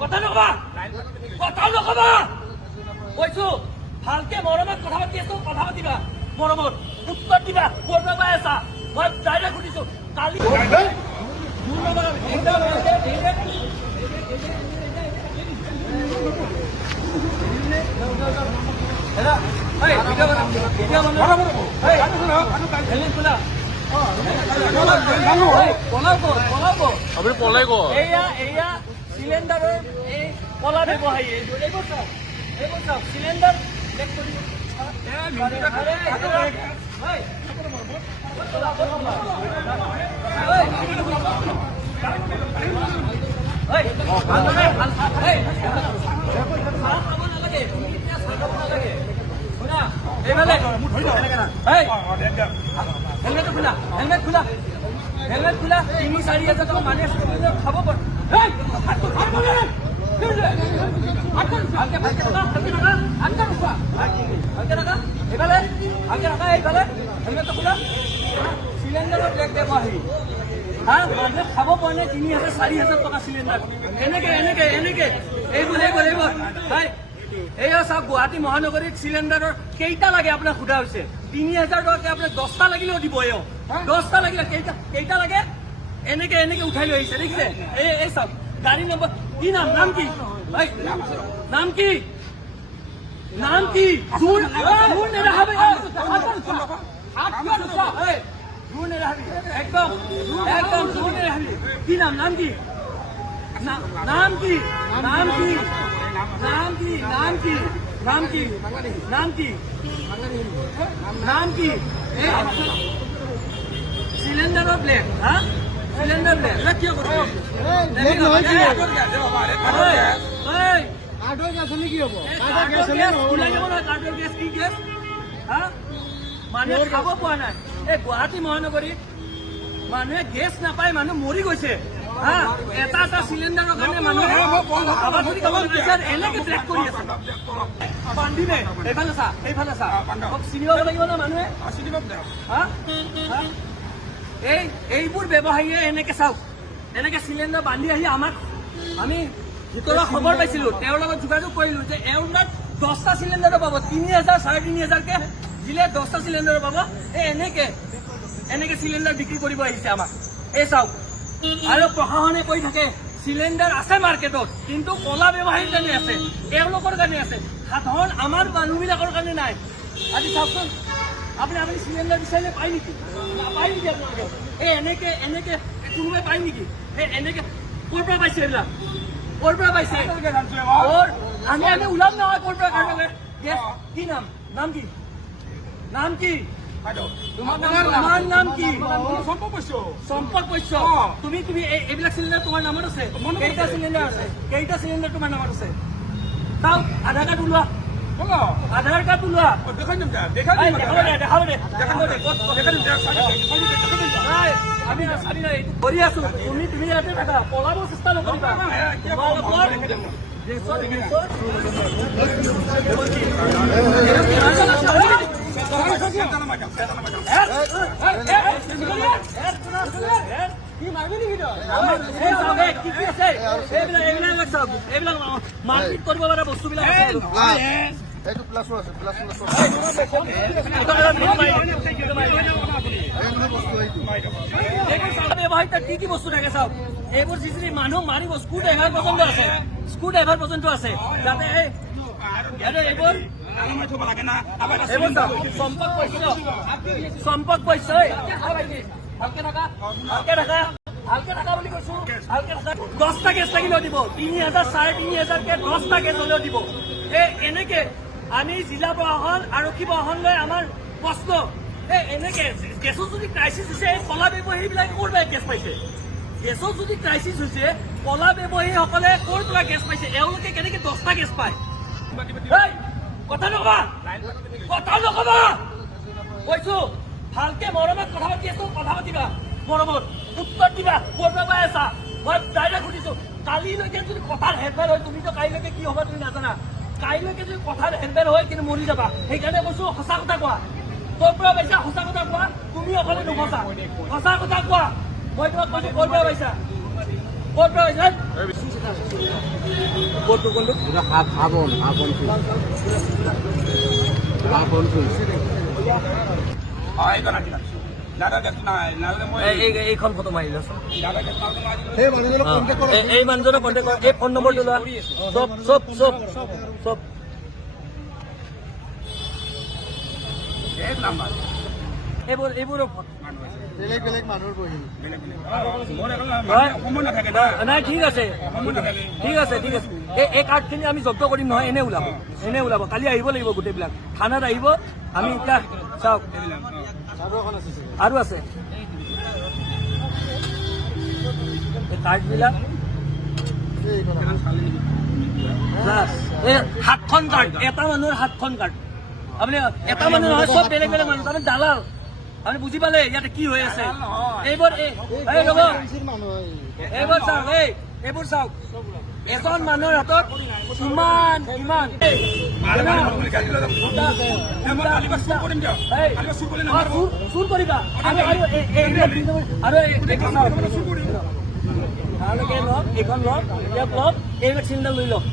কথা নকবা কৈছো ভালকে মৰমত কথা পাতি আছো কথা পাতিবা মৰমত উত্তৰ দিবা ক'ৰ পৰা আছা মই ডাইৰেক্ট সুধিছো কালি সিলিন্ডাৰেৰ এই কলা ব্যবহাৰী সিলিন্ডাৰ হেলমেট খোলা হেলমেট খোলা ৩-৪ হাজাৰ টকা মানুহে খাব পাৰে সিলিন্ডাৰৰ ব্লেক ব্যৱহাৰী মানুহে খাব পৰা নাই ৩-৪ হাজাৰ টকা সিলিন্ডাৰ এনেকে এইবোৰ এইয়া চাওক গুৱাহাটী মহানগৰীত চিলিণ্ডাৰৰ কেইটা লাগে আপোনাক সোধা হৈছে ৩,০০০ টকাকে আপোনাক 10টা লাগিলেও দিব 10টা লাগিলে কেইটা লাগে এনেকে উঠাই লৈ আহিছে দেখিছে এই চাওক গাড়ী নম্বৰ কি নাম কি নাম কি দূৰ নেৰাহাবি একদম দূৰ নেৰাহাবি কি নাম কি সিলিন্ডাৰৰ ব্লেক সিলিন্ডার ব্লেক কি করো কার্ডর গ্যাস হলে কি হবো কার্ডর গ্যাস কি গ্যাস মানুহে খাব পোৱা নাই এই গুৱাহাটী মহানগৰীত মানুহে গেছ নাপায় মানুহ মৰি গৈছে এটা সিলিন্ডাৰৰ কাৰণে মানুহে এনেকে ট্ৰেক কৰি আছে বান্ধিলে এইফালে চা চিনিব লাগিব ন মানুহে এইবোৰ ব্যৱসায়ীয়ে এনেকে চাওক এনেকে চিলিন্ডাৰ বান্ধি আহি আমাক আমি ভিতৰৰ খবৰ পাইছিলো তেওঁৰ লগত যোগাযোগ কৰিলো যে এওঁৰ 10টা চিলিন্ডাৰ পাব ৩,০০০ ৩,৫০০কে দিলে 10টা চিলিন্ডাৰ পাব এনেকে চিলিন্ডাৰ বিক্ৰী কৰিব আহিছে আমাক এই চাওক আৰু প্ৰশাসনে কৈ থাকে চিলিন্ডাৰ আছে মাৰ্কেটত কিন্তু কলা ব্যৱসায়ীৰ কাৰণে আছে তেওঁলোকৰ কাৰণে আছে সাধাৰণ আমাৰ মানুহবিলাকৰ কাৰণে নাই আজি চাওকচোন আপুনি চিলিন্ডাৰ বিচাৰিলে পায় নেকি নাপায় নেকি আপোনালোকে এনেকে কোনোবাই পায় নেকি এনেকে ক'ৰ পৰা পাইছে এইবিলাক ক'ৰ পৰা পাইছে আমি ওলাম নহয় ক'ৰ পৰা কাৰণে কি নাম কি তোমাৰ নাম কি সম্পৰ্ক বৈশ্য তুমি এইবিলাক চিলিন্ডাৰ তোমাৰ নামত আছে কেইটা চিলিন্ডাৰ তোমাৰ নামত আছে চাওক আধাৰ কাৰ্ড ওলোৱা আমি কৰি আছো তুমি ইয়াতে থাকা পলাব চেষ্টা নকৰিবা এইবিলাক মাৰপিট কৰিব পৰা বস্তুবিলাক ব্যৱসায়িক কি বস্তু থাকে চাওক এইবোৰ যিখিনি মানুহ মাৰিব স্ক্ৰু ড্ৰাইভাৰ পৰ্যন্ত আছে যাতে এইবোৰ সম্পৰ্ক বৈশ্য ভালকে থাকা বুলি কৈছো ভালকে থাকা 10টা গেছ লাগিলেও দিব ৩,০০০ ৩,৫০০কে 10টা গেছ হলেও দিব এনেকে আমি জিলা প্ৰশাসন আৰক্ষী প্ৰশাসনলৈ আমাৰ প্ৰশ্ন এনেকে গেছৰ যদি ক্ৰাইচিছ হৈছে কলা ব্যৱসায়ীবিলাকে ক'ৰ পৰা গেছ পাইছে গেছৰ যদি ক্ৰাইচিছ হৈছে কলা ব্যৱসায়ীসকলে ক'ৰ পৰা গেছ পাইছে এওঁলোকে কেনেকে 10টা গেছ পায় কথা নকবা কৈছো ভালকে মৰমত কথা পাতি আছো কথা পাতিবা মৰমত উত্তৰ দিবা ক'ৰ পৰা আছা মই ডাইৰেক্ট সুধিছো কালিলৈকে যদি কথাৰ হেৰফেৰ হয় তুমিতো কাইলৈকে কি হ'ব তুমি নাজানা কাইলৈকে যদি কথাৰ হেৰফেৰ হয় কিন্তু মৰি যাবা সেইকাৰণে কৈছো সঁচা কথা কোৱা ক'ৰ পৰা পাইছা সঁচা কথা কোৱা তুমি অকলে নুফচা সঁচা কথা কোৱা মই তোমাক কৈছো ক'ৰ পৰা পাইছা কোনটো কোনটো এইখন ফটো মাৰি লৈছো এই মানুহজনক কণ্টেক্ট কৰা এই ফোন নম্বৰটো লোৱা চব চব চব চব এইবোৰৰ নাই ঠিক আছে ঠিক আছে ঠিক আছে এই কাৰ্ডখিনি আমি জব্দ কৰিম নহয় এনে ওলাব কালি আহিব লাগিব গোটেইবিলাক থানাত আহিব আমি এতিয়া চাওক আৰু আছে এই কাৰ্ডবিলাক এই 7খন কাৰ্ড এটা মানুহৰ 7খন কাৰ্ড আপুনি এটা মানুহ নহয় চব বেলেগ বেলেগ মানুহ তাৰমানে দালাল আপুনি বুজি পালে ইয়াতে কি হৈ আছে এইবোৰ এইবোৰ চাওক এইবোৰ চাওক এজন মানুহৰ হাতত ইমান ইমান চুৰ কৰিবা আৰু এইখন লওক ইয়াক লওক এইবিলাক চিলিণ্ডাৰ লৈ লওক